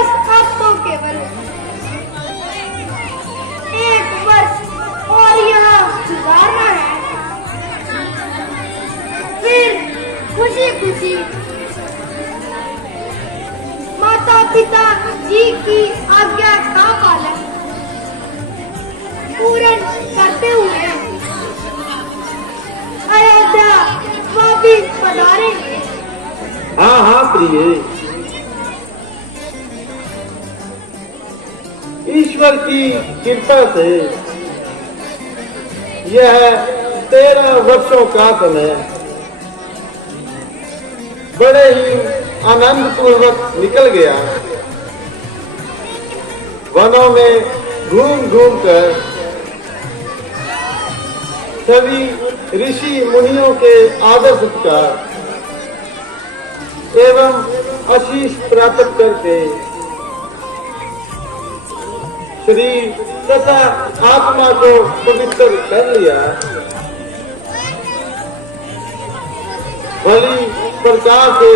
बस अब तो केवल 1 वर्ष और यहाँ गुजारना है, फिर खुशी खुशी माता पिता जी की आज्ञा का पालन पूर्ण करते हुए अयोध्या वापिस पधारेंगे। हाँ हाँ प्रिय, ईश्वर की कृपा से यह 13 वर्षों का समय बड़े ही आनंद पूर्वक निकल गया। वनों में घूम घूम कर सभी ऋषि मुनियों के आदर सत्कार एवं आशीष प्राप्त करके शरीर तथा आत्मा को पवित्र कर लिया। भली प्रकार से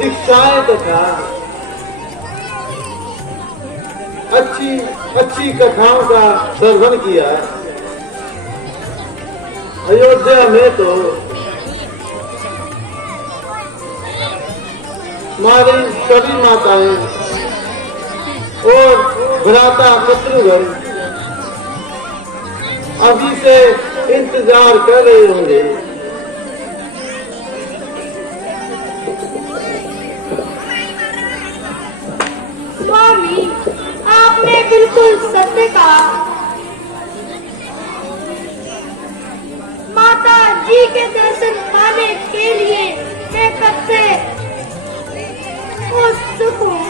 शिक्षाएं तथा अच्छी अच्छी कथाओं का श्रवण किया। अयोध्या में तो हमारी सभी माताएं और भ्राता शत्रुघ्न अभी से इंतजार कर रहे होंगे। स्वामी, आपने बिल्कुल सत्य कहा। माता जी के दर्शन पाने के लिए मैं कब से उत्सुक हूँ।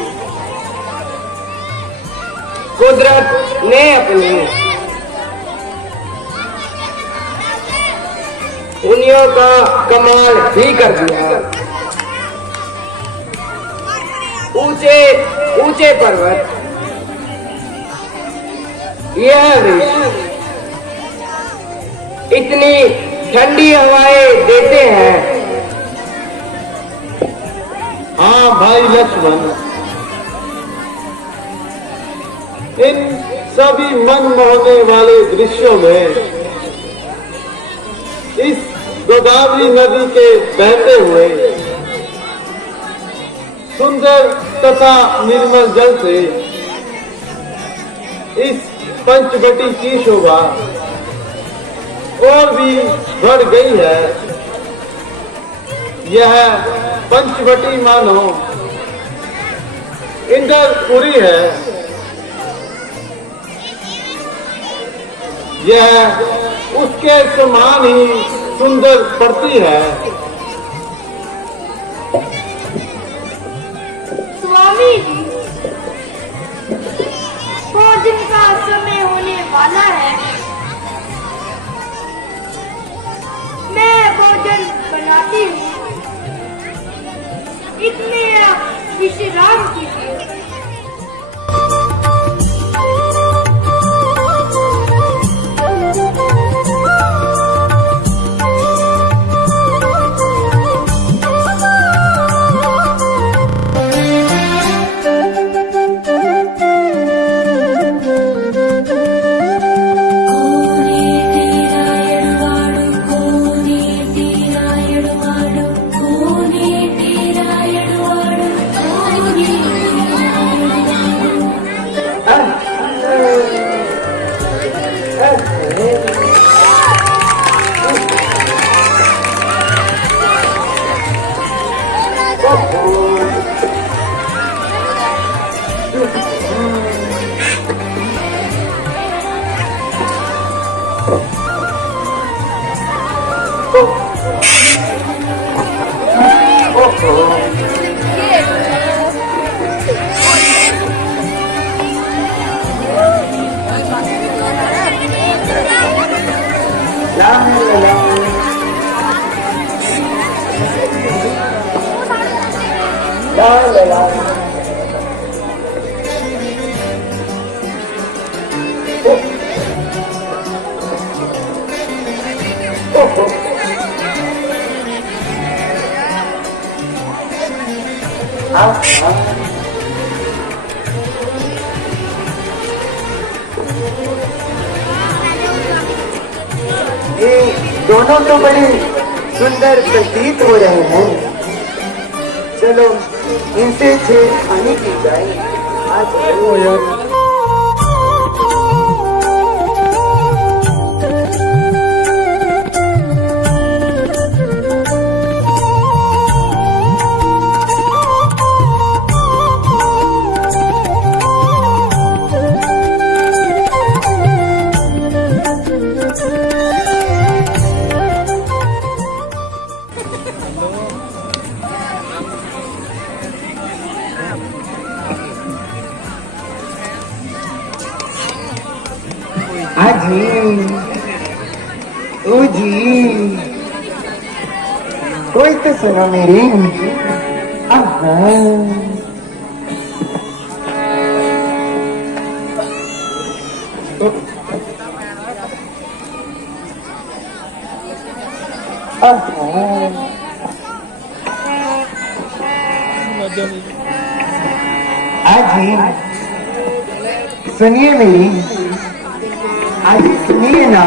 कुदरत ने अपनी उंगलियों का कमाल ही कर दिया। ऊंचे ऊंचे पर्वत, यह वृक्ष इतनी ठंडी हवाएं देते हैं। हाँ भाई लक्ष्मण, इन सभी मन मोहने वाले दृश्यों में इस गोदावरी नदी के बहते हुए सुंदर तथा निर्मल जल से इस पंचवटी की शोभा और भी बढ़ गई है। यह पंचवटी मानो इंद्रपुरी है। यह उसके समान ही सुंदर पड़ती है। स्वामी जी, भोजन का समय होने वाला है। मैं भोजन बनाती हूँ, इसमें आप विश्राम कीजिए। दोनों तो बड़े सुंदर प्रतीत हो रहे हैं। चलो इनसे छेड़खानी की जाए। आज ओ जी, कोई तो सुनो मेरी। आजी सुनिए मेरी, आजी सुनिए ना।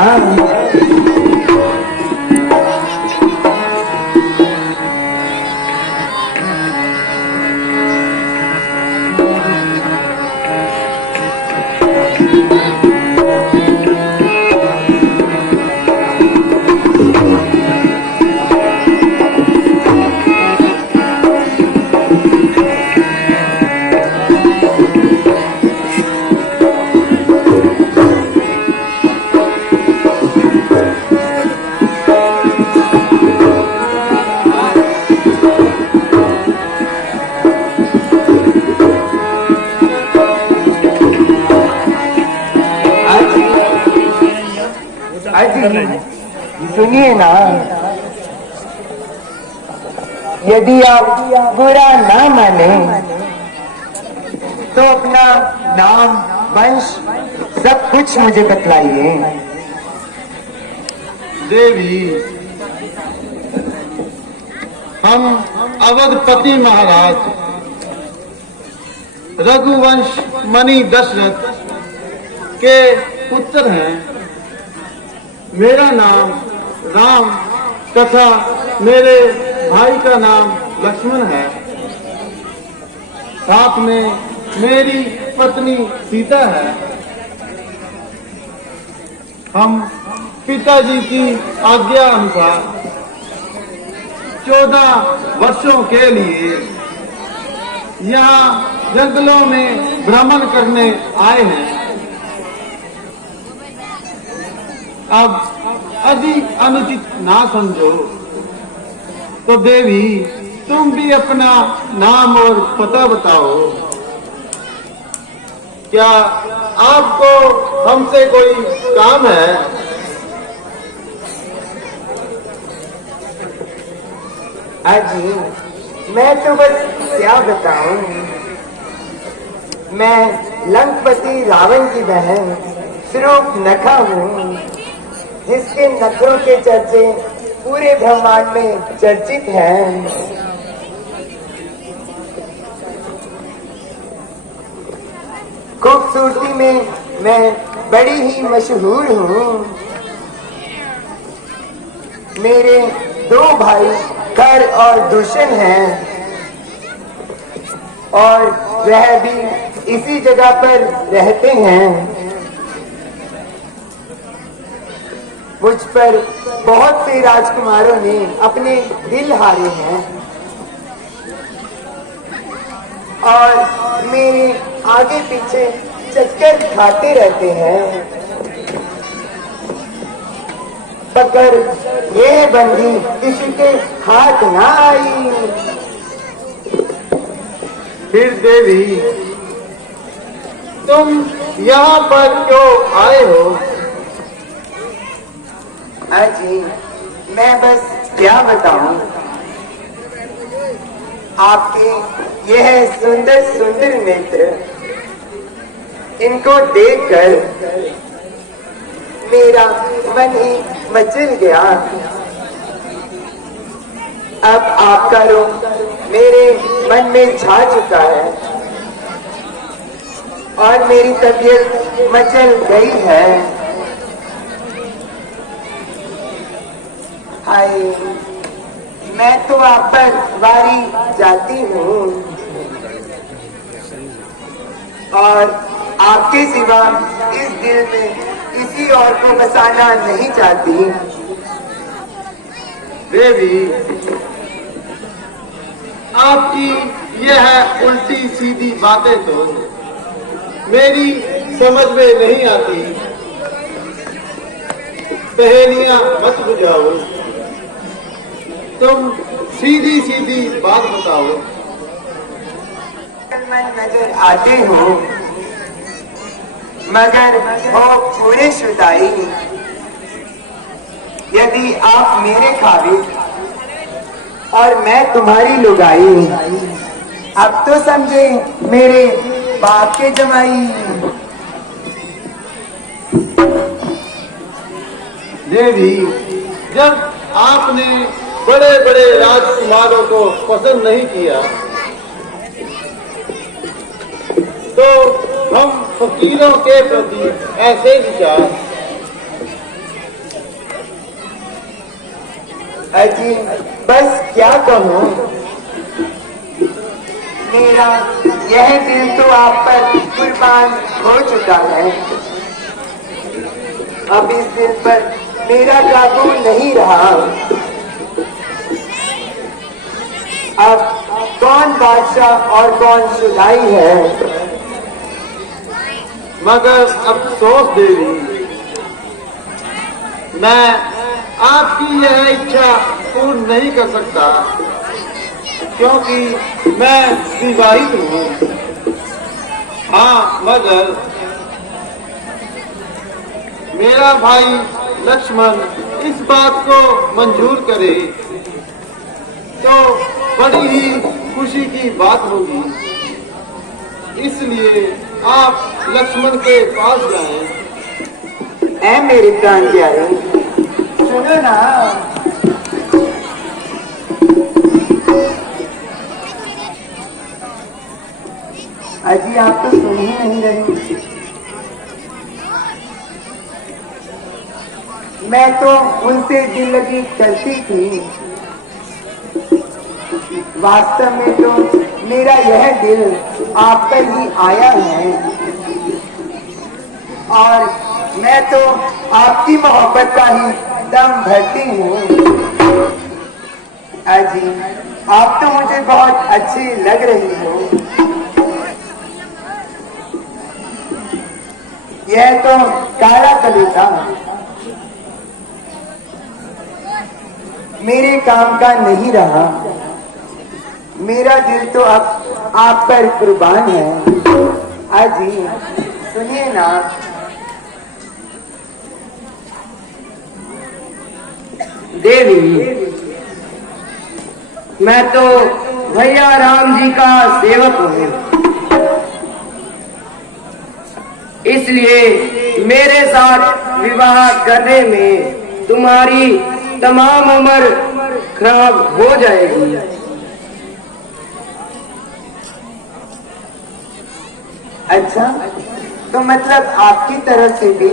सुनिए ना, यदि आप बुरा ना माने तो अपना नाम वंश सब कुछ मुझे बतलाइए। देवी, हम अवधपति महाराज रघुवंश मणि दशरथ के पुत्र हैं। मेरा नाम राम तथा मेरे भाई का नाम लक्ष्मण है। साथ में मेरी पत्नी सीता है। हम पिताजी की आज्ञा अनुसार 14 वर्षों के लिए यहाँ जंगलों में भ्रमण करने आए हैं। अब यदि अनुचित ना समझो तो देवी, तुम भी अपना नाम और पता बताओ। क्या आपको हमसे कोई काम है? अजी, मैं तो बस क्या बताऊं। मैं लंकपति रावण की बहन शूर्पणखा हूँ, जिसके नखरों के चर्चे पूरे ब्रह्मांड में चर्चित हैं। खूबसूरती में मैं बड़ी ही मशहूर हूँ। मेरे 2 भाई कर और दूषण हैं और वह भी इसी जगह पर रहते हैं। मुझ पर बहुत से राजकुमारों ने अपने दिल हारे हैं और मेरे आगे पीछे चक्कर खाते रहते हैं, मगर ये बंदी किसी के हाथ ना आई। फिर देवी, तुम यहाँ पर क्यों आए हो? अजी, मैं बस क्या बताऊं। आपके यह सुंदर सुंदर नेत्र, इनको देखकर मेरा मन ही मचल गया। अब आपका रूप मेरे मन में छा चुका है और मेरी तबीयत मचल गई है। हाय, मैं तो आप पर वारी जाती हूँ और आपके सिवा इस दिल में किसी और को बसाना नहीं चाहती। देवी, आपकी यह उल्टी सीधी बातें तो मेरी समझ में नहीं आती। पहेलियां मत बुझाओ, तुम सीधी सीधी बात बताओ। मन नजर आते हो मगर हो पूरे शुदाई। यदि आप मेरे खाविज और मैं तुम्हारी लुगाई, अब तो समझे मेरे बाप के जमाई। देवी, जब आपने बड़े बड़े राजकुमारों को पसंद नहीं किया तो हम फकीरों के प्रति ऐसे विचार। अजी बस क्या कहूँ, मेरा यह दिल तो आप पर कुर्बान हो चुका है। अब इस दिल पर मेरा काबू नहीं रहा। अब कौन बादशाह और कौन शुदाई है। मगर अफसोस देवी, मैं आपकी यह इच्छा पूर्ण नहीं कर सकता क्योंकि मैं विवाहित हूँ। हाँ, मगर मेरा भाई लक्ष्मण इस बात को मंजूर करे तो बड़ी ही खुशी की बात होगी। इसलिए आप लक्ष्मण के पास जाएं। ऐ मेरे प्राण प्यारे, सुनो ना। अजी आप तो सुन ही नहीं रहे। मैं तो उनसे दिल लगी करती थी। वास्तव में तो मेरा यह दिल आप पर ही आया है और मैं तो आपकी मोहब्बत का ही दम भरती हूँ। अजी आप तो मुझे बहुत अच्छी लग रही हो। यह तो काला कलूटा मेरे काम का नहीं रहा। मेरा दिल तो अब आप पर कुर्बान है। अजी सुनिए ना। देवी, मैं तो भैया राम जी का सेवक हूँ, इसलिए मेरे साथ विवाह करने में तुम्हारी तमाम उम्र खराब हो जाएगी। अच्छा, तो मतलब आपकी तरफ से भी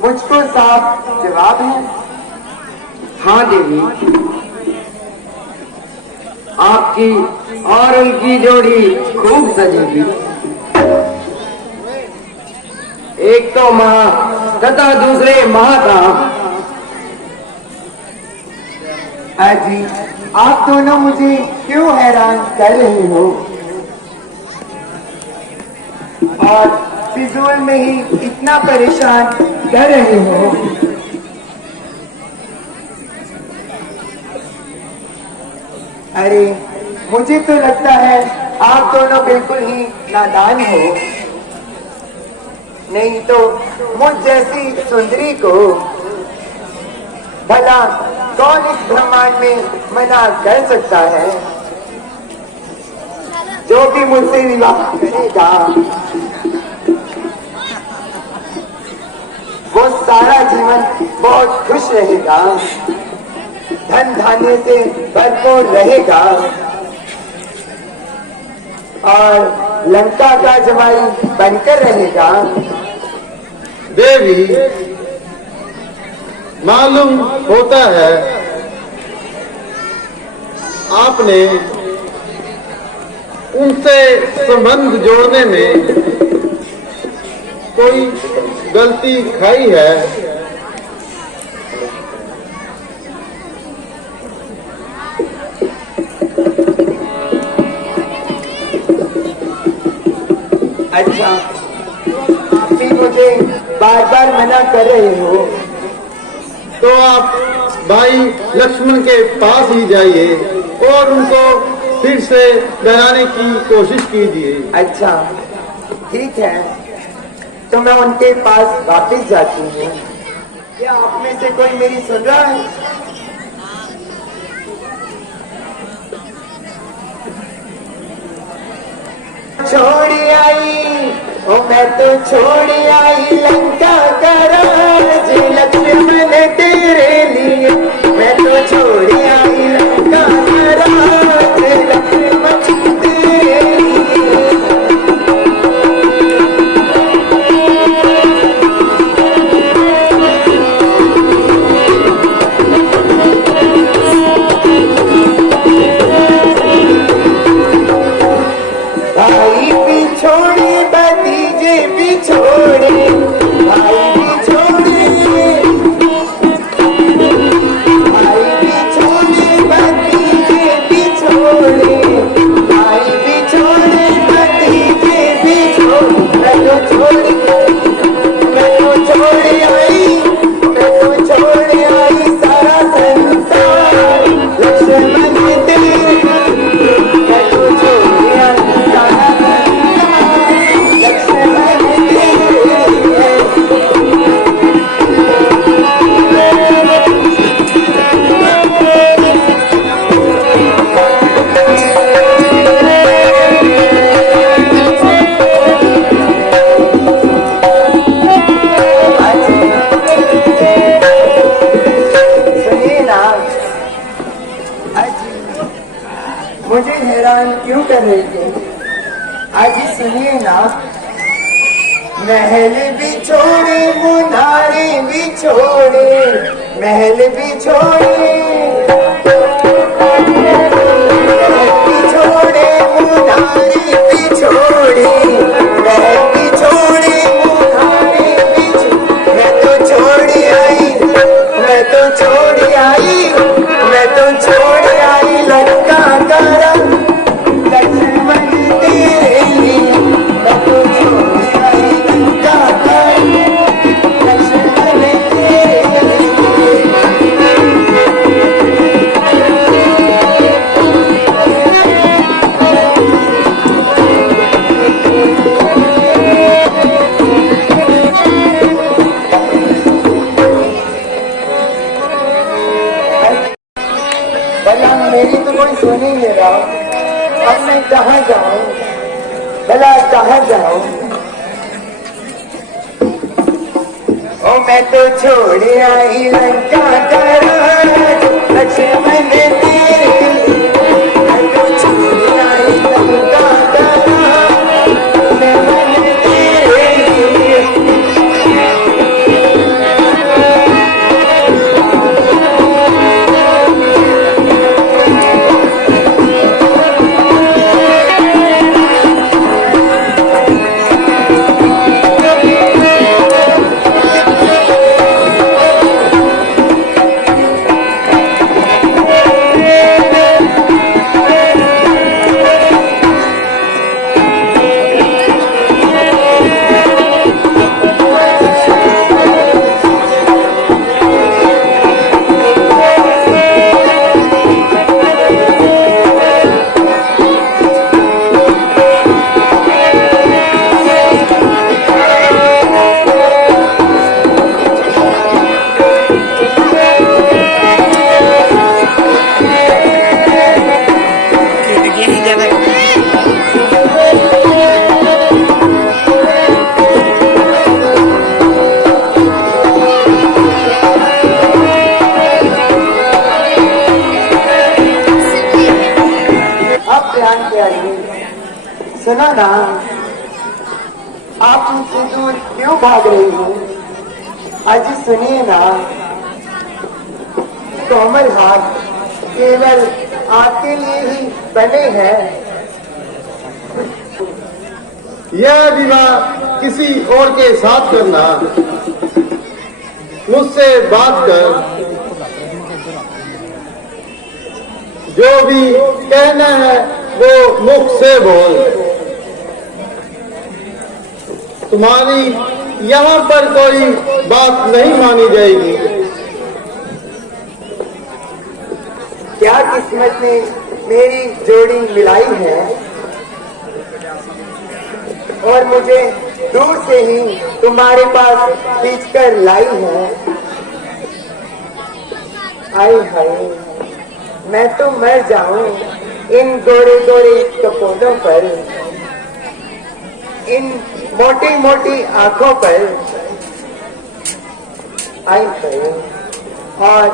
मुझको साफ जवाब है। हाँ देवी, आपकी और उनकी जोड़ी खूब सजेगी। एक तो माँ तथा दूसरे महाकाम। अजी आप दोनों मुझे क्यों हैरान कर रहे हो और फिजूल में ही इतना परेशान कर रहे हो। अरे मुझे तो लगता है आप दोनों बिल्कुल ही नादान हो। नहीं तो मुझ जैसी सुंदरी को भला कौन इस ब्रह्मांड में मना कर सकता है। जो भी मुझसे विवाह करेगा वो सारा जीवन बहुत खुश रहेगा, धन धान्य से भरपूर रहेगा और लंका का जमाई बनकर रहेगा। देवी, मालूम होता है आपने उनसे संबंध जोड़ने में कोई गलती खाई है? अच्छा, आप भी मुझे बार बार मना कर रहे हो। तो आप भाई लक्ष्मण के पास ही जाइए और उनको फिर से डराने की कोशिश कीजिए। अच्छा ठीक है, तो मैं उनके पास वापस जाती हूँ। क्या आप में से कोई मेरी सुन रहा है? छोड़ आई ओ मैं तो छोड़ आई लंका का राज, लक्ष्मण तेरे लिए मैं तो छोड़ आई लंका का राज, लक्ष्मण तेरे लिए। भाई भी छोड़े भतीजे भी छोड़े, भाई भी छोड़े, भाई भी छोड़े भतीजे भी छोड़े, भाई भी छोड़े भतीजे भी छोड़े। मैं तो छोड़ आई, मैं तो छोड़ आई सारा संसार, लक्ष्मण तेरे मैं तो छोड़ आई सारा मुझे हैरान क्यों कर रही है? आज सुनिए ना, महल भी छोड़े मुनारे भी छोड़े, महल भी छोड़े, महल भी छोड़े मुनारे भी छोड़े, महल भी छोड़े मुनारे भी छोड़े। मैं तो छोड़ आई, मैं तो छोड़ आई, मैं तो छोड़ आई लंका का रंग, लक्ष्मण तेरे लिए मैं तो छोड़ आई लंका का रंग, लक्ष्मण तेरे लिए। भला मेरी तो कोई सुन ही नहीं रहा, अब मैं कहाँ जाऊं? भला कहाँ जाऊं? ओ मैं तो छोड़ आई लंका का राज, लक्ष्मण तेरे लिए मैं तो छोड़ आई लंका का राज, लक्ष्मण तेरे लिए। सुनो ना, आप मुझसे दूर क्यों भाग रही हो? आज सुनिए ना, कोमल हाथ केवल आपके लिए ही बने हैं। यह विवाह किसी और के साथ करना मुझसे बात कर, जो भी कहना है वो मुख से बोल। तुम्हारी यहाँ पर कोई बात नहीं मानी जाएगी। क्या किस्मत ने मेरी जोड़ी मिलाई है और मुझे दूर से ही तुम्हारे पास खींचकर लाई है। आई हाय, मैं तो मर जाऊं इन गोरे गोरे कपोलों पर, इन मोटी मोटी आंखों पर। आई हाय, और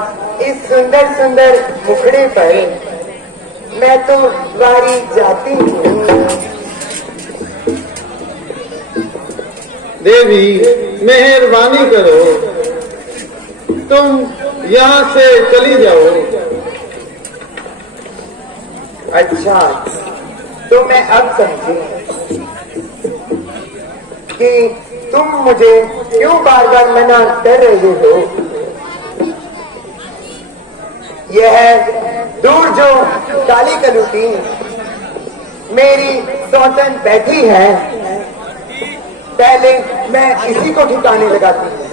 इस सुंदर सुंदर मुखड़े पर मैं तो वारी जाती हूँ। देवी मेहरबानी करो, तुम यहाँ से चली जाओ। अच्छा, तो मैं अब समझी कि तुम मुझे क्यों बार बार मना कर रहे हो। यह दूर जो काली कलूटी मेरी सौतन बैठी है, पहले मैं इसी को ठिकाने लगाती हूँ।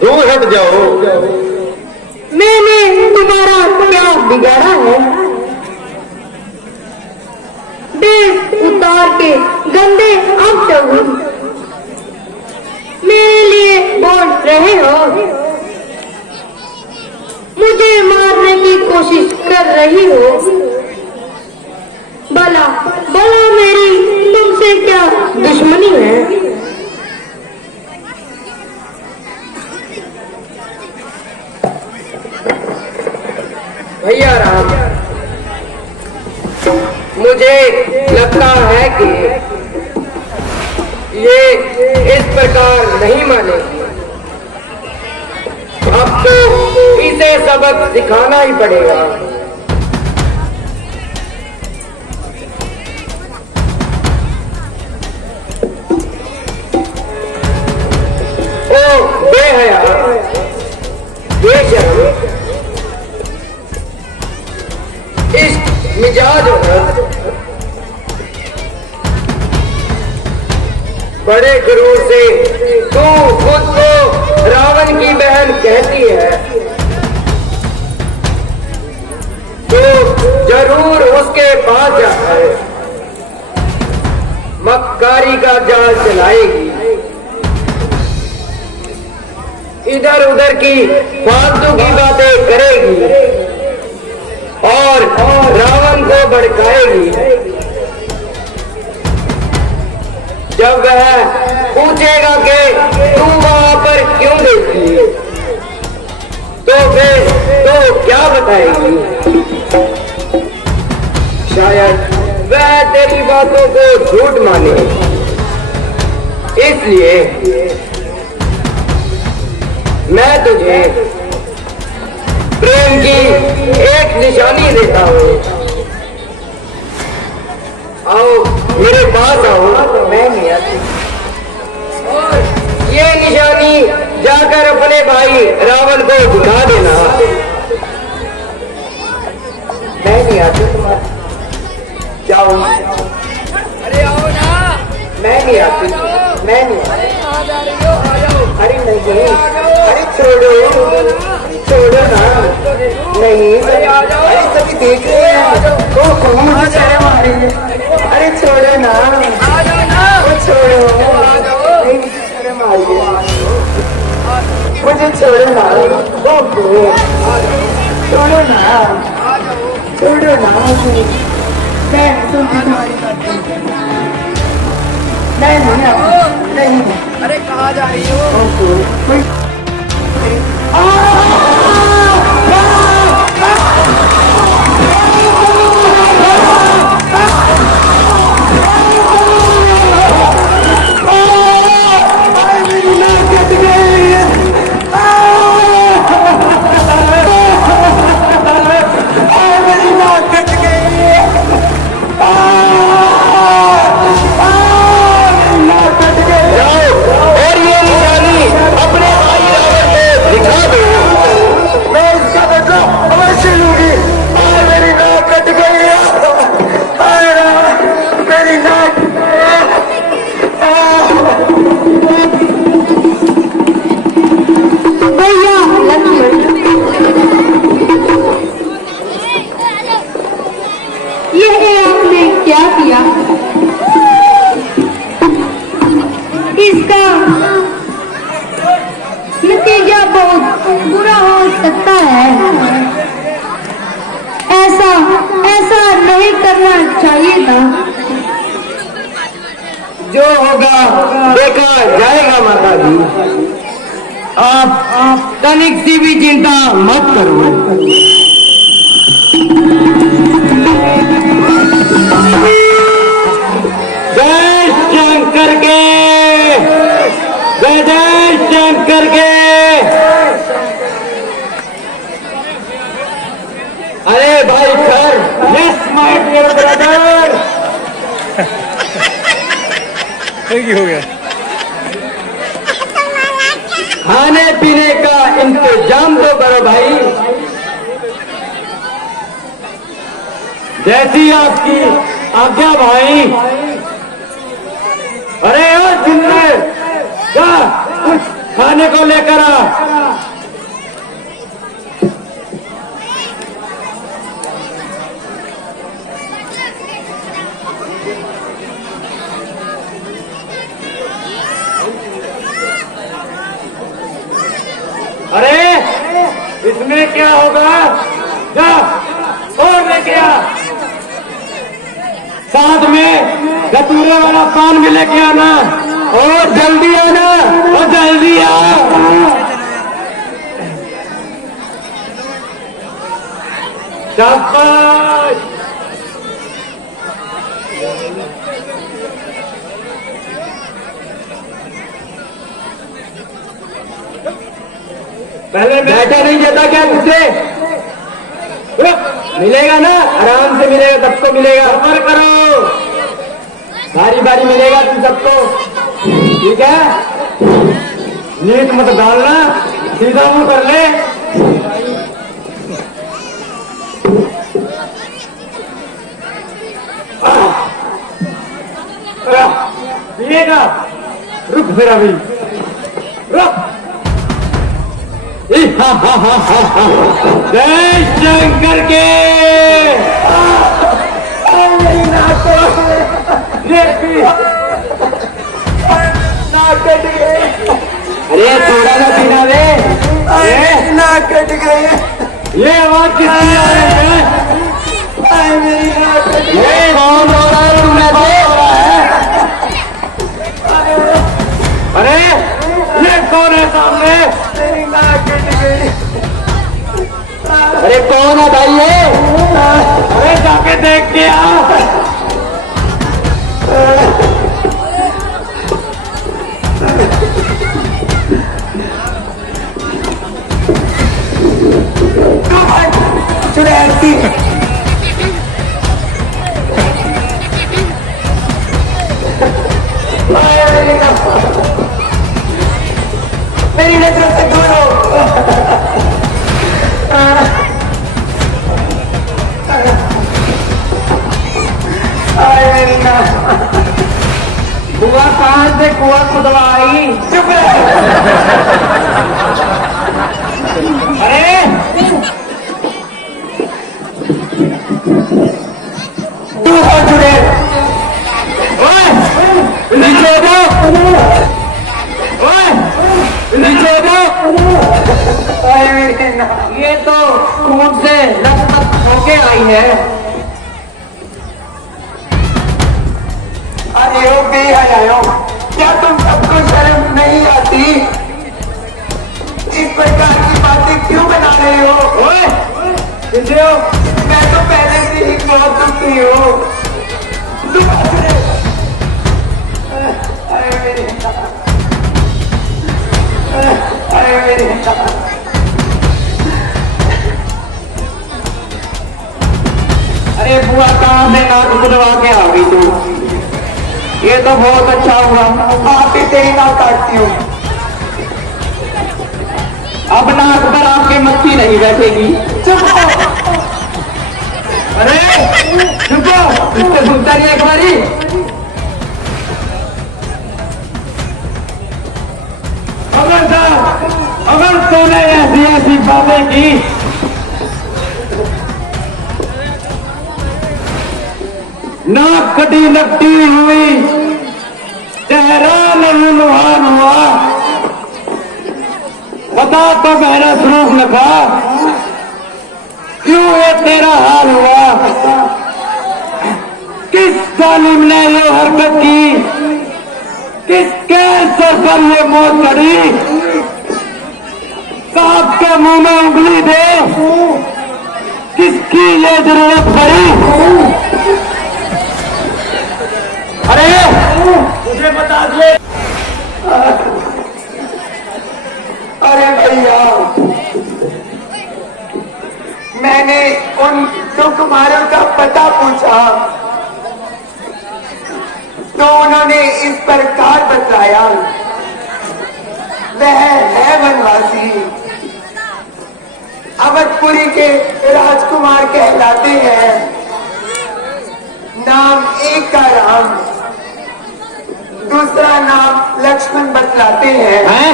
दूर हट जाओ। मैंने तुम्हारा क्या बिगाड़ा है? देश उतार के गंदे अब चढ़ू मेरे लिए बोल रहे हो, मुझे मारने की कोशिश कर रही हो। भला भला मेरी तुमसे क्या दुश्मनी है? भैया राम, मुझे लगता है कि ये इस प्रकार नहीं मानेगी। अब तो इसे सबक सिखाना ही पड़ेगा। ओ बेहया, बेशर्म, इस मिजाज औरत बड़े गुरूर से तू खुद को रावण की बहन कहती है, तो जरूर उसके पास जाकर मक्कारी का जाल चलाएगी, इधर उधर की फालतू की बातें करेगी और रावण को भड़काएगी। जब वह पूछेगा कि तू वहां पर क्यों देखी, तो फिर तो क्या बताएगी? शायद वह तेरी बातों को झूठ माने। इसलिए मैं तुझे प्रेम की एक निशानी देता हूँ। आओ मेरे पास आओ। मैं नहीं आती। और ये निशानी जाकर अपने भाई रावण को दिखा देना। मैं नहीं आती तुम्हारे, जाओ। अरे आओ ना। मैं नहीं आती, मैं नहीं आती। अरे नहीं, अरे छोड़ो, छोड़ो ना। नहीं, अरे सभी देख रहे हैं। ओ मुझे शर्म आ रही है। अरे छोड़ो ना, वो छोड़ो। नहीं, मुझे शर्म आ रही है। मुझे छोड़ो ना, ओ छोड़ो ना, छोड़ो ना। मैं तुम्हारी नहीं। अरे कहाँ जा रही हो? ये आपने क्या किया? इसका नतीजा बहुत बुरा हो सकता है। ऐसा ऐसा नहीं करना चाहिए था। जो होगा देखा जाएगा माता जी। आप तनिक सी भी चिंता मत करो। जय शंकर के, जय जय शंकर के। अरे भाई sir, yes my dear brother. हो गया। खाने पीने का इंतजाम तो करो भाई। जैसी आपकी आज्ञा भाई। अरे ओ चिल्ले, जा कुछ खाने को लेकर आ। अरे इसमें क्या होगा, जा और लेके आ। साथ में धतूरे वाला पान भी लेके आना और जल्दी आना और जल्दी आ। शाबाश। पहले बैठा नहीं जाता क्या तुझसे? मिलेगा ना, आराम से मिलेगा, सबको मिलेगा। सफर करो, बारी बारी मिलेगा तुम सबको, ठीक है? नीट मत डालना, सीधा मुंह कर ले। पिएगा? रुक फिर अभी, रुक। जय शंकर के। मेरी नाक कट गई। अरे थोड़ा सा पीना वे, नाक कट गई। ये आवाज किसकी आ रही है? मेरी नाक कट गई। ये कौन हो रहा है? तुम्हें हो रहा है? अरे ये कौन है सामने? मेरी नाक कट गई। अरे कौन है भाई ये? अरे जाके देख के आ। चुड़ैल मेरी नजरों से दूर हो। बुआ कहाँ से कुआ खुदवाई? चुप रहे। अरे तू हो जुड़े। ओए नीचे हो, ओए नीचे हो। ये तो खून से लथपथ होके आई है। अरे ओ बेहयाओ, क्या तुम सबको शर्म नहीं आती? इस प्रकार की बातें क्यों बना रहे हो? ओए किसे हो? मैं तो पहले से ही बहुत दुखी हूँ। अरे मेरे अरे बुआ कहाँ से नाक खुदवा के आ गई तू? ये तो बहुत अच्छा हुआ, आप ही तेरी नाक काटती हूँ। अब नाक पर आपकी मक्खी नहीं बैठेगी। चुप हो। अरे चुप हो, इसको सुनता नहीं एक बारी। अगर तूने ऐसी ऐसी बातें की नाक कटी लगती हुई, चेहरा नहीं मुहान हुआ, बता तो मेरा स्वरूप लखा, क्यों ये तेरा हाल हुआ? किस जालिम ने ये हरकत की, किस कैंसर पर ये मौत चढ़ी? सांप के मुंह में उंगली दे, किसकी ये जरूरत पड़ी? अरे मुझे बता दे। अरे भैया, मैंने उन सुकुमारों का पता पूछा तो उन्होंने इस प्रकार बताया, वह है वनवासी, अवधपुरी के राजकुमार कहलाते हैं, नाम एक का राम, दूसरा नाम लक्ष्मण बतलाते हैं।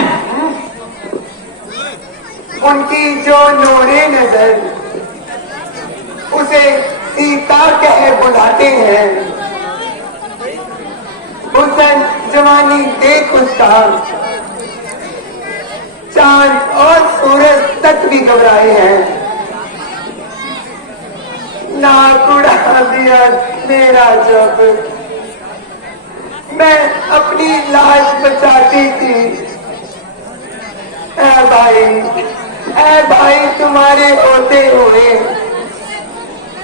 उनकी जो नूरे नजर उसे सीता कह बुलाते हैं। हुसन जवानी देख उसका, चांद और सूरज तक भी घबराए हैं। नाक उड़ा दिया मेरा जब मैं अपनी लाश बचाती थी। ऐ भाई तुम्हारे होते हुए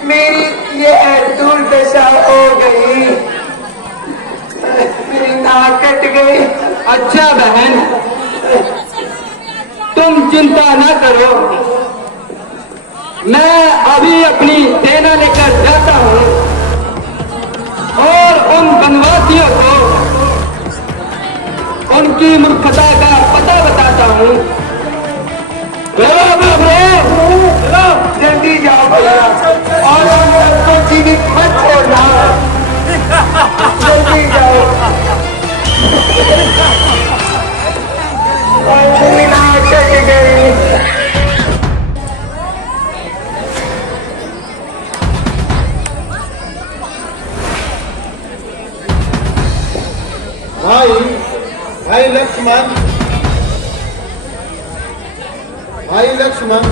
मेरी ये दुर्दशा हो गई, मेरी नाक कट गई। अच्छा बहन, तुम चिंता न करो, मैं अभी अपनी सेना लेकर जाता हूँ और उन वनवासियों को उनकी मूर्खता का पता बताता हूँ। जल्दी जाओ भैया, और उनको जीवित मत छोड़ना। जल्दी जाओ। मेरी नाक कट गई। भाई लक्ष्मण, भाई लक्ष्मण,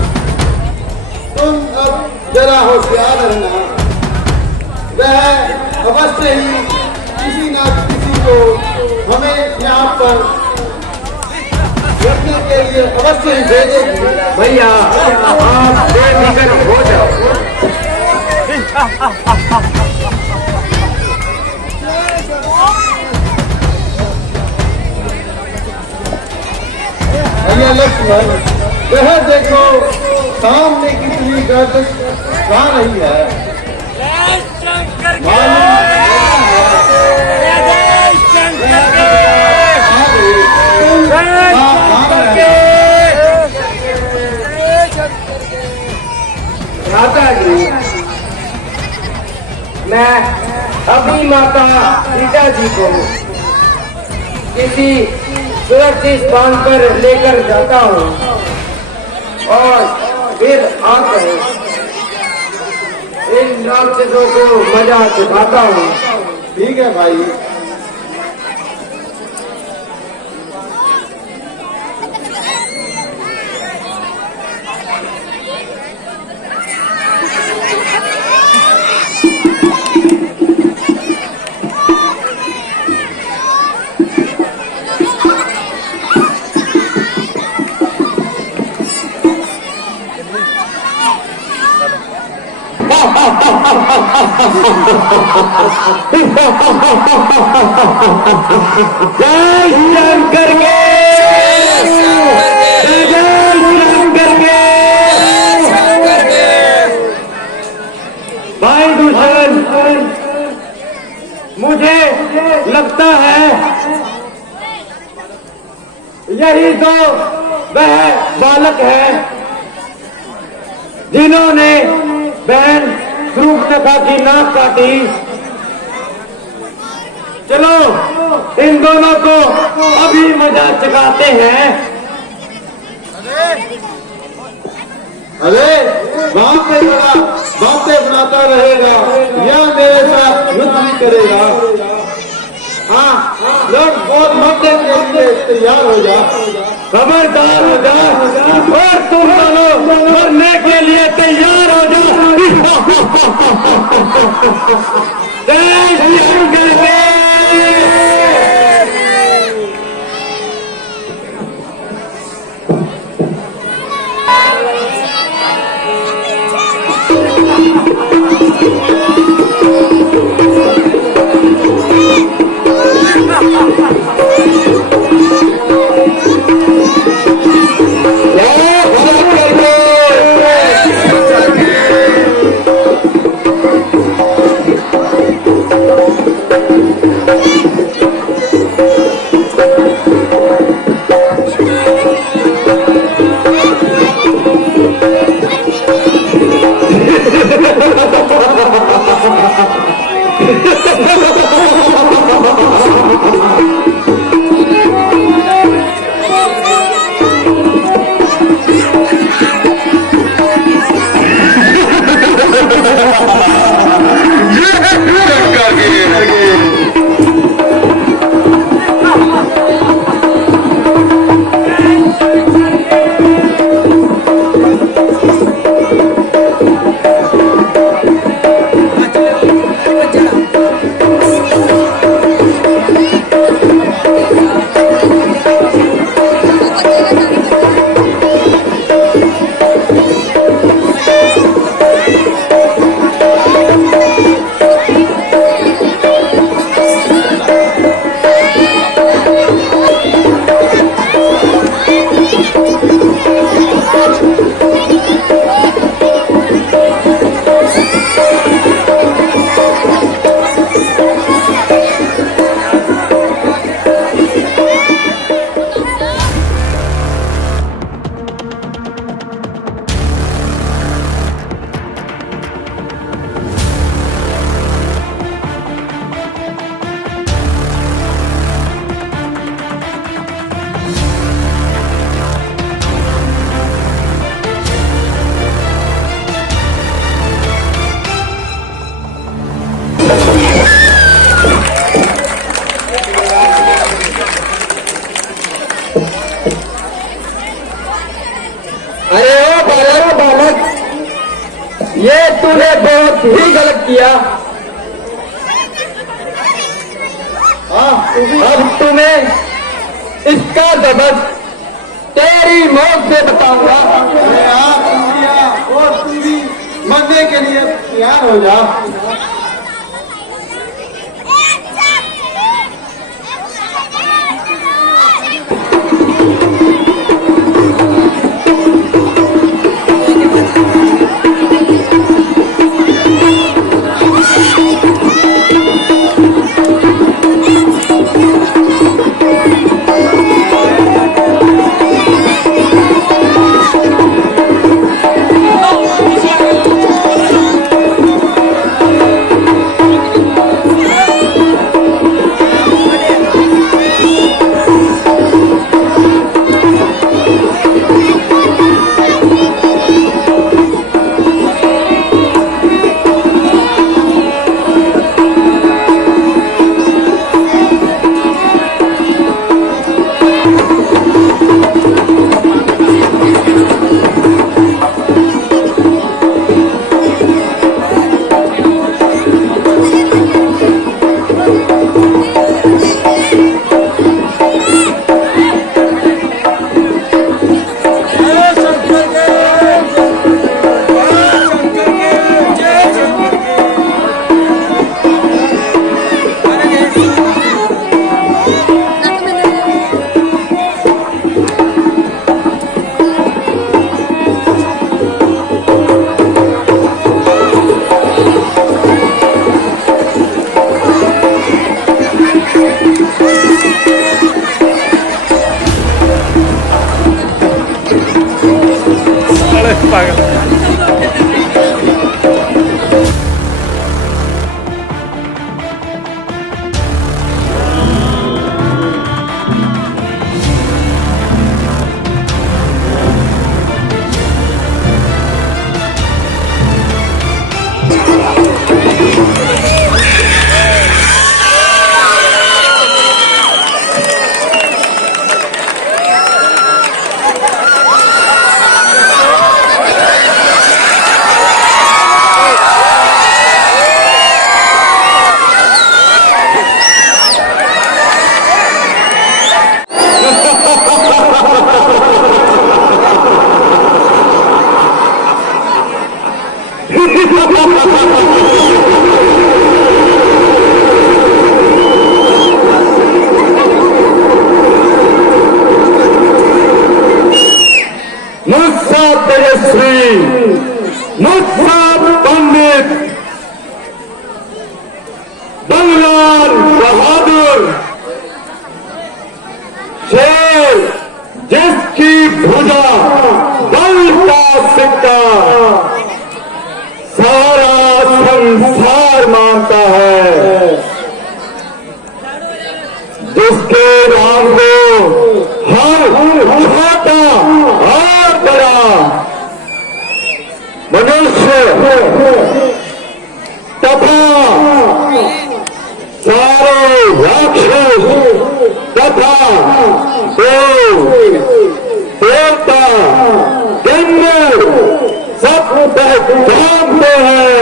तुम अब जरा होशियार रहना। वह अवश्य ही किसी न किसी को हमें यहाँ पर रखने के लिए अवश्य ही भेजेगी। भैया आप बेफिक्र हो जाओ। भैया लक्ष्मण, वह देखो सामने कितनी गर्दिश आ रही है। माता जी, मैं अभी माता सीता जी को किसी सुरक्षित स्थान पर लेकर जाता हूँ और फिर आकर इन राक्षसों को मजा चुकाता हूँ। ठीक है भाई। जय शंकर के, जय शंकर के। भाई दूषण, मुझे लगता है यही तो वह बालक है जिन्होंने बहन शूर्पणखा की नाक काटी। चलो इन दोनों को अभी मजा चखाते हैं। अरे बाप से बड़ा बातें बनाता रहेगा, यह मेरे साथ युद्ध करेगा। हाँ, लोग बहुत मरने के लिए तैयार हो जा। खबरदार हो जा और तुम दोनों मरने के लिए तैयार हो जा। जय श्री कृष्ण। अरे ओ बालक, ये तूने बहुत ही गलत किया। अब तुम्हें इसका सबक तेरी मौत से बताऊंगा। और तू भी मरने के लिए तैयार हो जा। तेजस्वी मुत्साब पंडित बंगलाल बहादुर शेर जिसकी भुजा बल का सिक्का सारा संसार मानता है, जिसके नाम को हर छोटा और बड़ा मनुष्य तथा सारे राक्षस तथा देवता किन्नर सब पहचानते हैं।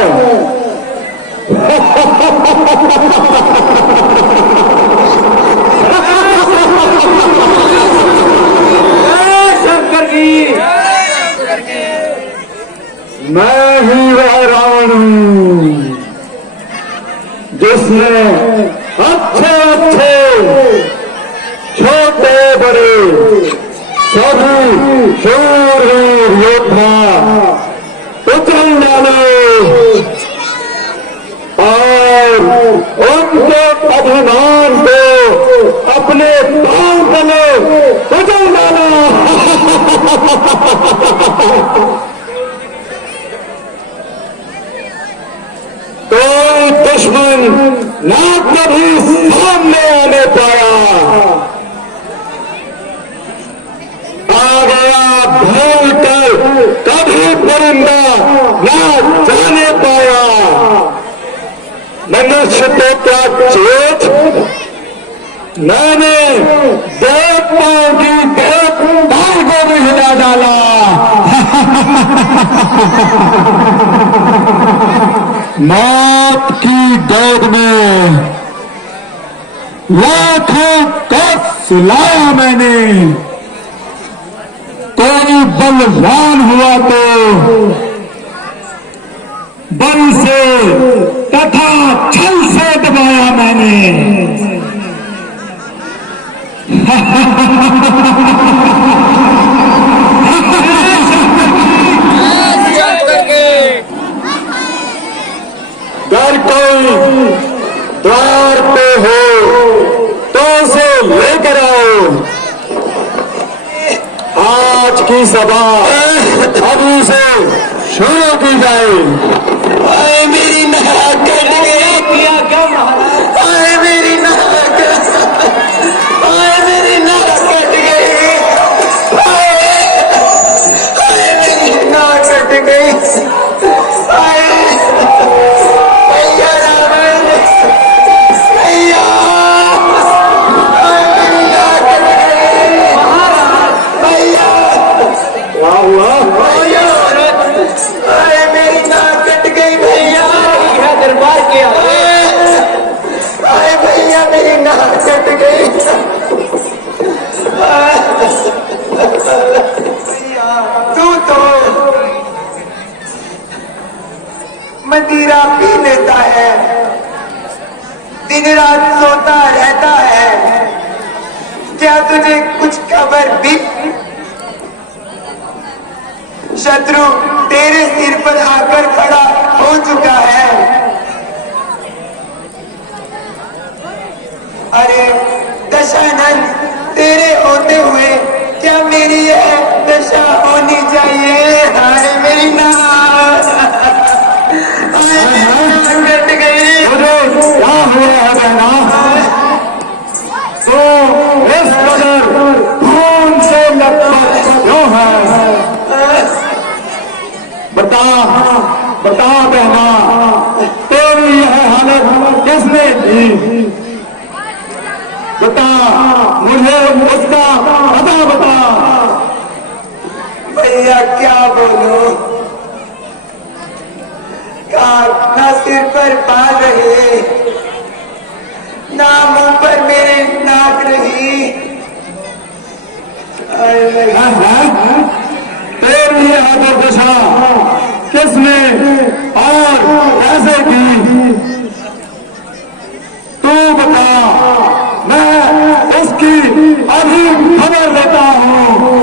शंकर जी, मैं ही वह रावण हूं जिसने अच्छे अच्छे छोटे बड़े सभी शूरवीर योद्धा कुचल डाले और उनके अभिमान को अपने पांव तले कुचल डाला। कोई दुश्मन ना कभी सामने आने पाया, आ गया भूल कर कभी परिंदा ना जाने पाया। मनुष्य तो क्या चेत, मैंने देवताओं की देवताओं को भी हिला डाला। मौत की गोद में लाखों कस लाया मैंने, कोई बलवान हुआ तो बल से तथा छल से दबाया मैंने। अगर कोई द्वार पे हो तो उसे लेकर आओ। आज की सभा अभी से शुरू की जाए। मेरी नाक कट गई, क्या क्या महाराज? मेरी नाक, मेरी नाक कट गई, मेरी नाक कट गई। दरबार के आए भैया, मेरी नाक कट गई। तू तो मदिरा पी लेता है, दिन रात सोता रहता है, क्या तुझे कुछ खबर भी? शत्रु तेरे सिर पर आकर खड़ा हो चुका है। अरे दशानंद, तेरे होते हुए क्या मेरी यह दशा होनी चाहिए? हाय मेरी नाक कट गई। क्या हुआ है बहना? तो इस कदर खून से लथपथ क्यों है? बता बता बहना, तेरी यह हालत किसने की? बता मुझे उसका पता बता। भैया क्या बोलो, ना सिर पर बाल रहे, ना मुंह पर मेरे नाक रही। तेरी यह दशा किसने और कैसे की? तू बता, मैं उसकी अभी खबर लेता हूँ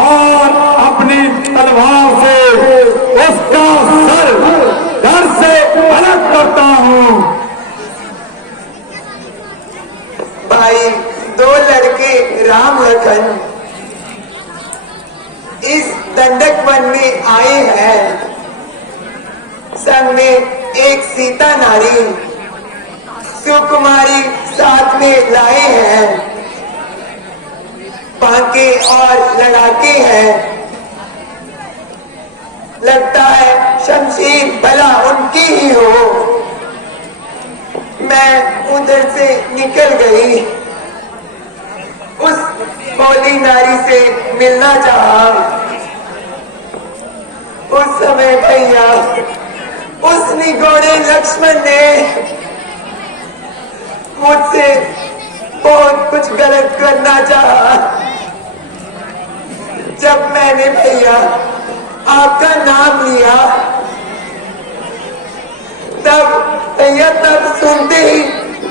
और अपनी सीता नारी सुकुमारी साथ में लाए हैं, बांके और लड़ाके हैं। लगता है शमशीर भला उनकी ही हो। मैं उधर से निकल गई, उस भोली नारी से मिलना चाहा। उस समय भैया उस निगोड़े लक्ष्मण ने मुझसे बहुत कुछ गलत करना चाहा। जब मैंने भैया आपका नाम लिया, तब भैया तब सुनते ही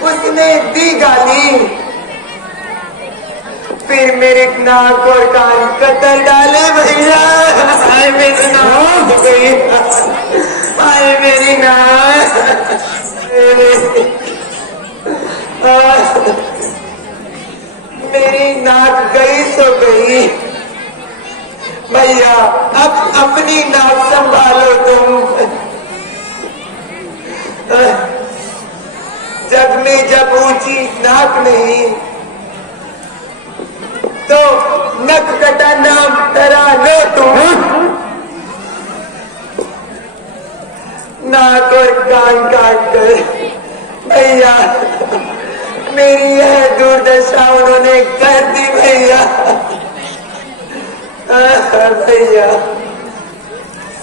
उसने दी गाली, फिर मेरे नाक और कान कतर डाले भैया। हाय मेरी नाक गई, हाय मेरी नाक, मेरी नाक गई सो गई। भैया अब अपनी नाक संभालो तुम। जग में जब ऊंची नाक नहीं, तो नक कटा नाम करा लो तुम। नाक और कान काट कर भैया मेरी यह दुर्दशा उन्होंने कर दी भैया। भैया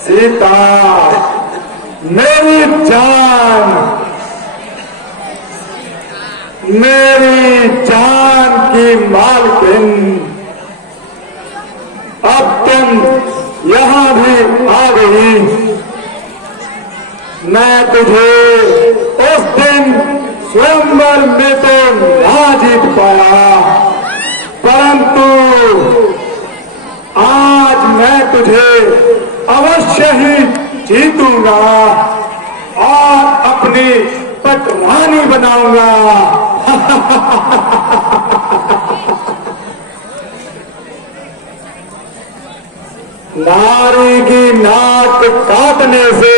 सीता मेरी जान, मेरी जान की मालकिन, अब तुम यहाँ भी आ गई। मैं तुझे उस दिन स्वयंवर में तो ना जीत पाया, परंतु आज मैं तुझे अवश्य ही जीतूंगा और अपनी पटरानी बनाऊंगा। नारी की नाक काटने से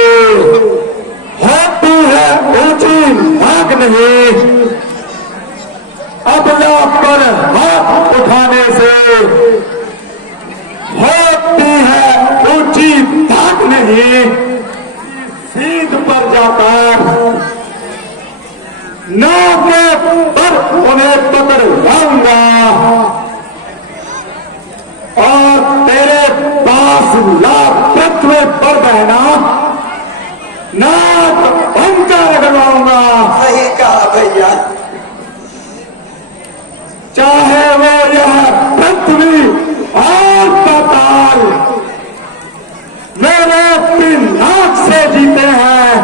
होती है ऊंची नाक नहीं, अबला पर हाथ उठाने से होती है ऊंची नाक नहीं। सीध पर जाता नाक पर उन्हें पकड़ लाऊंगा और तेरे पास लाख पृथ्वी पर बहना नाक उनका लगवाऊंगा। सही कहा भैया। चाहे वो यह पृथ्वी और पाताल मेरे अपनी नाक से जीते हैं।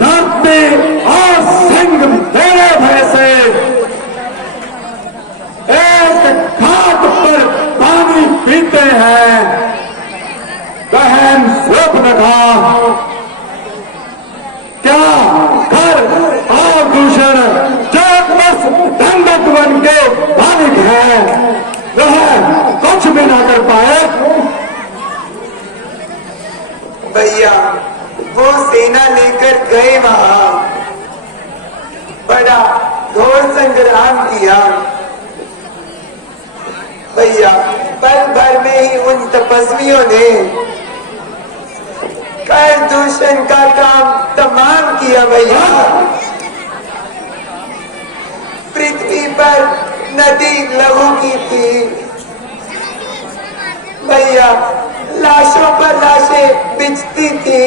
धरती और सिंह मेरे भय से एक घाट पर पानी पीते हैं। बहन स्वप्नखा, क्या घर आभूषण जो बस दंडक बन के मालिक है, वह कुछ भी ना कर पाए। भैया वो सेना लेकर गए वहां, बड़ा घोर संग्राम किया। भैया पल भर में ही उन तपस्वियों ने कर दूषण का काम तमाम किया। भैया पृथ्वी पर नदी लहू की थी। भैया लाशों पर लाशें बिछती थी।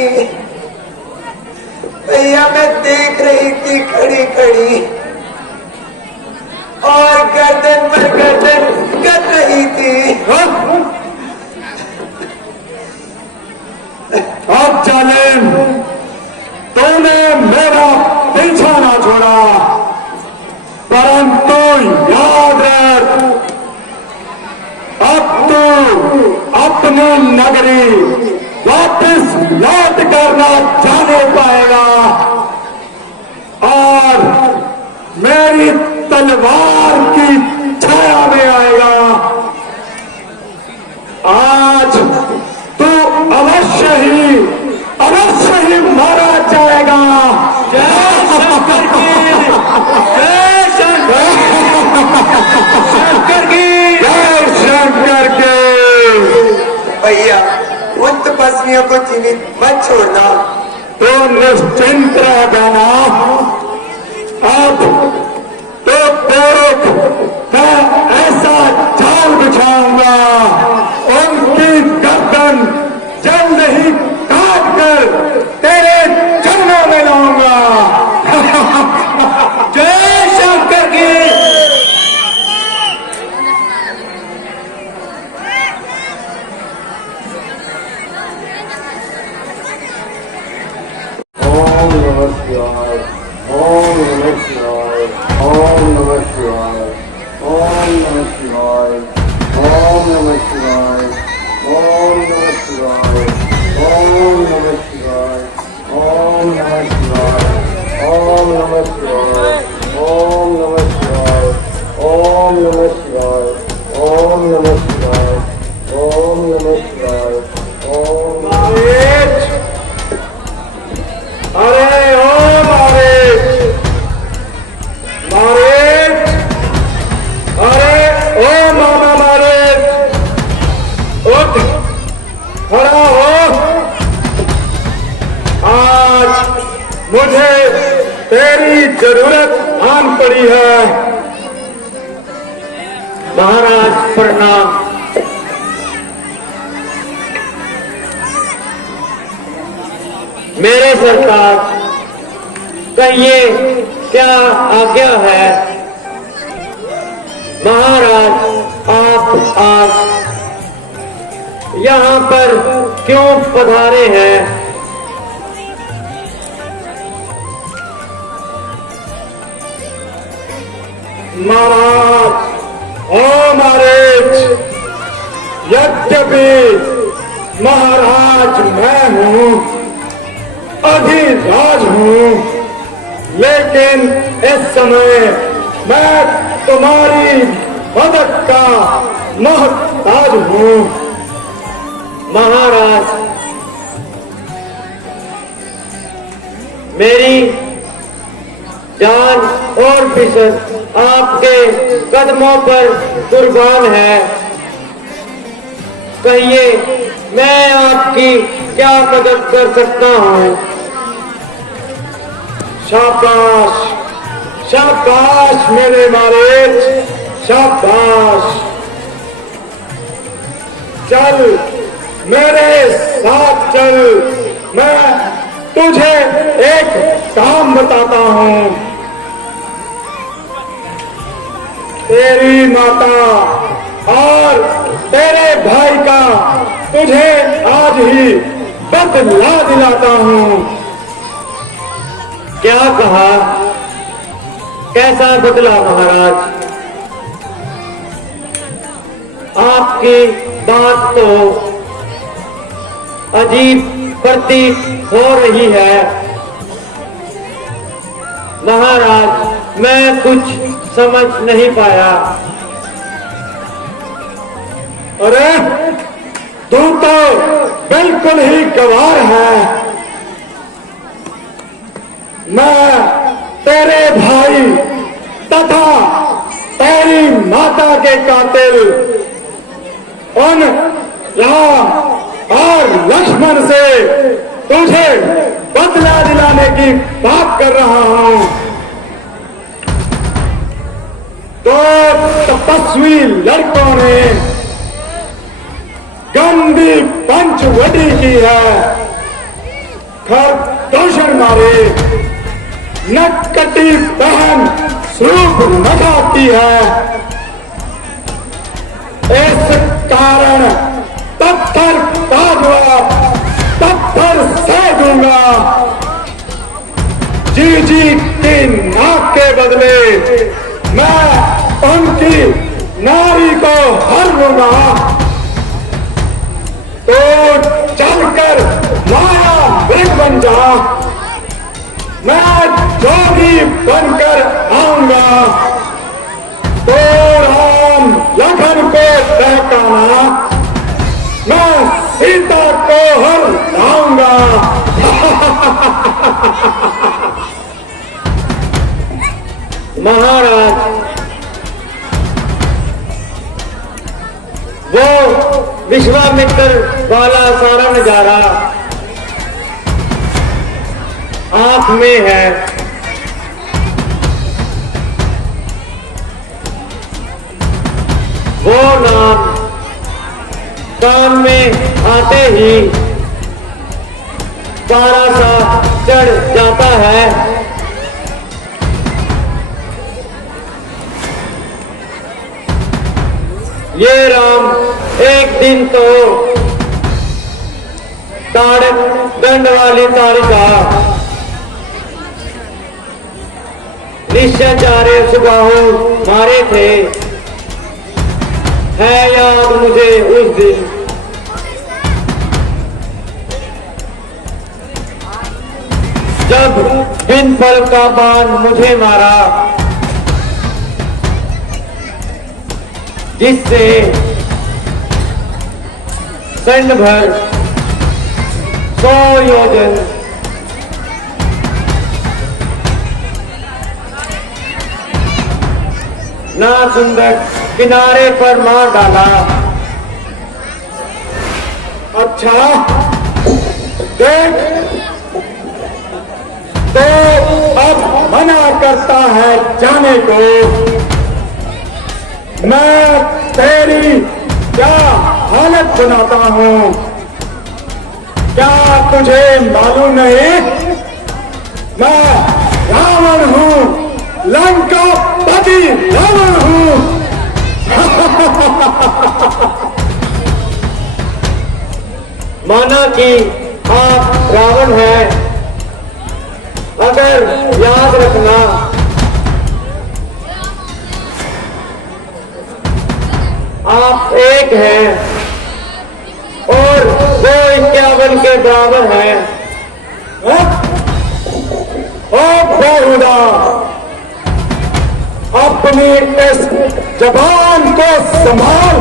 भैया मैं देख रही थी खड़ी खड़ी, और गर्दन पर गर्दन कट रही थी। अब जालिम, तूने मेरा पीछा ना छोड़ा, परंतु याद रख, अब तू अपनी नगरी वापस लौट कर ना जाने पाएगा और मेरी तलवार की छाया में आएगा। आज तू अवश्य ही प्राणियों को जीवित मत छोड़ना। तो निश्चिंत रह बहना, अब तो देख मैं ऐसा जाल बिछाऊंगा, उनकी गर्दन जल्द ही काट कर तेरे चरणों में लाऊंगा। जय शंकर की। ओम नमः शिवाय, ओम नमः शिवाय, ओम नमः शिवाय, ओम नमः शिवाय, ओम नमः शिवाय, ओम नमः शिवाय, ओम नमः शिवाय, ओम नमः शिवाय, ओम नमः शिवाय, ओम नमः शिवाय, ओम नमः शिवाय, ओम नमः शिवाय, ओम नमः शिवाय, ओम अरे ओ मारेज, मारेज, अरे ओ मामा मारेज, उठ खड़ा हो। आज मुझे तेरी जरूरत आन पड़ी है। महाराज प्रणाम। मेरे सरकार, कहिए क्या आज्ञा है। महाराज आप आज यहाँ पर क्यों पधारे हैं? महाराज, ओ महाराज, यद्यपि महाराज मैं हूँ, अधिराज हूँ, लेकिन इस समय मैं तुम्हारी मदद का मोहताज हूँ। महाराज, मेरी जान और फिसर आपके कदमों पर कुर्बान है। कहिए मैं आपकी क्या मदद कर सकता हूँ? शाबाश, शाबाश मेरे महाराज, शाबाश। चल मेरे साथ चल, मैं तुझे एक काम बताता हूँ। तेरी माता और तेरे भाई का तुझे आज ही बदला दिलाता हूँ। क्या कहा? कैसा बदला महाराज? आपकी बात तो अजीब प्रतीत हो रही है। महाराज मैं कुछ समझ नहीं पाया। अरे तू तो बिल्कुल ही गवार है। मैं तेरे भाई तथा तेरी माता के कातिल उन राम और लक्ष्मण से तुझे बदला दिलाने की बात कर रहा हूं। तो तपस्वी लड़कों ने गंदी पंचवटी की है, खरदूषण मारे, नटकटी बहन सूप मचाती है। इस कारण पत्थर काटवा पत्थर से दूंगा। जी की नाक के बदले मैं उनकी नारी को हर लूंगा। तो चलकर माया मृग बन जा, मैं जोगी बनकर आऊंगा। तो राम लखन को बहकाना, मैं सीता को हर लाऊंगा। महाराज वो विश्वामित्र वाला सारा नजारा हाथ में है। वो नाम कान में आते ही पारा सा चढ़ जाता है। ये राम एक दिन तो ताड़क गंड वाली ताड़िका निश्चयाचार्य सुबाहु मारे थे। है याद मुझे उस दिन जब बिन फल का बाण मुझे मारा, जिससे संड भर 100 योजन ना सुंदर किनारे पर मार डाला। अच्छा देख, तो अब मना करता है जाने को। मैं तेरी क्या हालत सुनाता हूँ, क्या तुझे मालूम नहीं? मैं रावण हूँ, लंकापति रावण हूँ। माना कि आप रावण हैं, अगर याद रखना आप एक हैं और वो 51 के बराबर हैं। ओ बेहुदा, अपनी इस जबान को संभाल।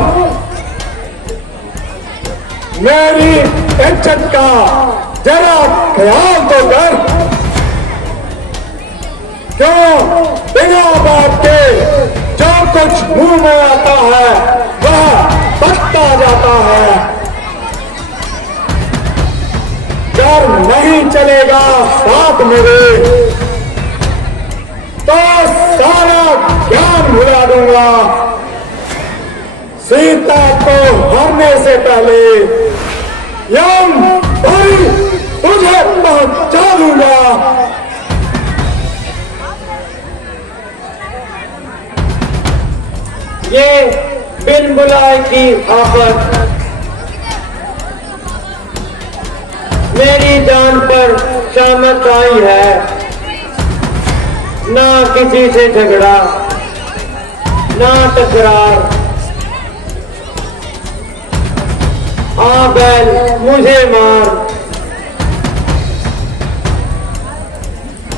मेरी इज्जत का जरा ख्याल तो कर। क्यों बिना बात के जो कुछ मुंह में आता है वह बकता जाता है। डर नहीं चलेगा साथ मेरे तो सारा ज्ञान भुला दूंगा। सीता को मरने से पहले यम भाई तुझे पहुंचा दूंगा। ये बिन बुलाए की आफत मेरी जान पर शामत आई है। ना किसी से झगड़ा, ना तकरार। आ बैल मुझे मार,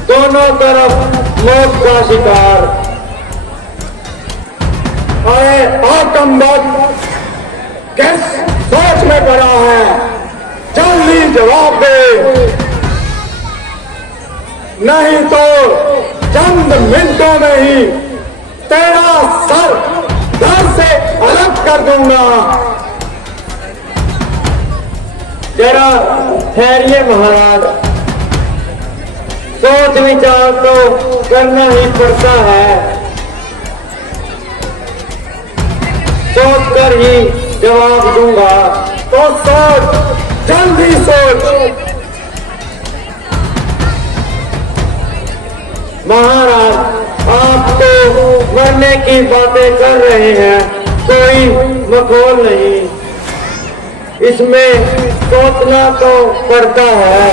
दोनों तरफ मौत का शिकार। अरे आकंबक, किस सोच में पड़ा है? जल्दी जवाब दे, नहीं तो चंद मिनटों में ही तेरा सर धड़ से अलग कर दूंगा। जरा ठहरिए महाराज, सोच विचार तो करना ही पड़ता है। सोच कर ही जवाब दूंगा। तो सोच, जल्दी सोच। महाराज, आप तो मरने की बातें कर रहे हैं, कोई मखौल नहीं। इसमें सोचना तो पड़ता है।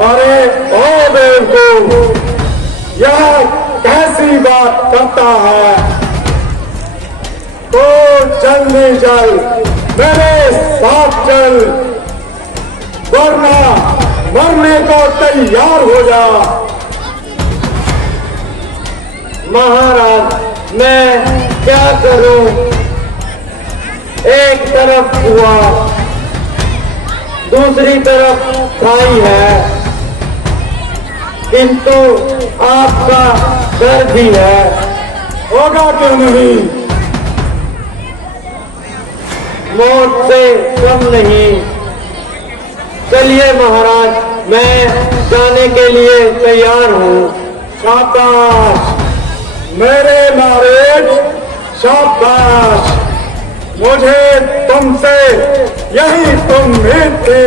अरे ओ बेवकूफ, यह कैसी बात करता है? तो जल्दी चल, मेरे साथ चल, वरना मरने को तैयार हो जा। महाराज, मैं क्या करूं? एक तरफ हुआ, दूसरी तरफ खाई है, किंतु आपका डर भी है। होगा क्यों नहीं? मौत से कम नहीं। चलिए महाराज, मैं जाने के लिए तैयार हूँ। शाबाश मेरे नारेज, शाबाश। मुझे तुमसे यही उम्मीद थी।